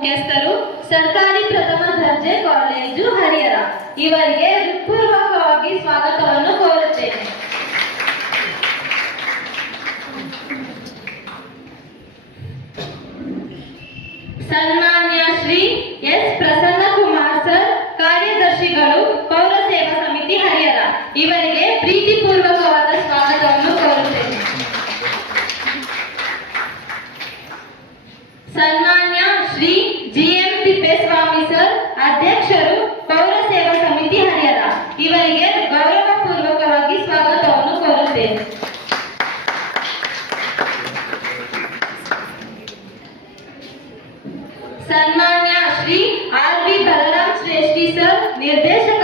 ಮುಖ್ಯಸ್ಥರು ಸರ್ಕಾರಿ ಪ್ರಥಮ ದರ್ಜೆ ಕಾಲೇಜು ಹರಿಹರ ಇವರಿಗೆ ಹೃತ್ಪೂರ್ವಕವಾಗಿ ಸ್ವಾಗತವನ್ನು ಕೋರುತ್ತೇನೆ. ಸನ್ಮಾನ್ಯ ಶ್ರೀ ಎಸ್ ಪ್ರಸನ್ನ ಕುಮಾರ್ ಸರ್, ಕಾರ್ಯದರ್ಶಿಗಳು ಪೌರ ಸೇವಾ ಸಮಿತಿ ಹರಿಹರ ಇವರಿಗೆ ಪ್ರೀತಿಪೂರ್ವಕವಾದ ಸ್ವಾಗತವನ್ನು ಕೋರುತ್ತೇನೆ. ಸನ್ಮಾನ್ಯ ಶ್ರೀ ಜಿಎಂ ತಿಪ್ಪೇಸ್ವಾಮಿ ಸರ್, ಅಧ್ಯಕ್ಷರು ಪೌರ ಸೇವಾ ಸಮಿತಿ ಹರಿಹರ ಇವರಿಗೆ ಗೌರವಪೂರ್ವಕವಾಗಿ ಸ್ವಾಗತವನ್ನು ಕೋರುತ್ತೇನೆ. ಸನ್ಮಾನ್ಯ Shri R V Balaram Shreshti sir, ನಿರ್ದೇಶಕ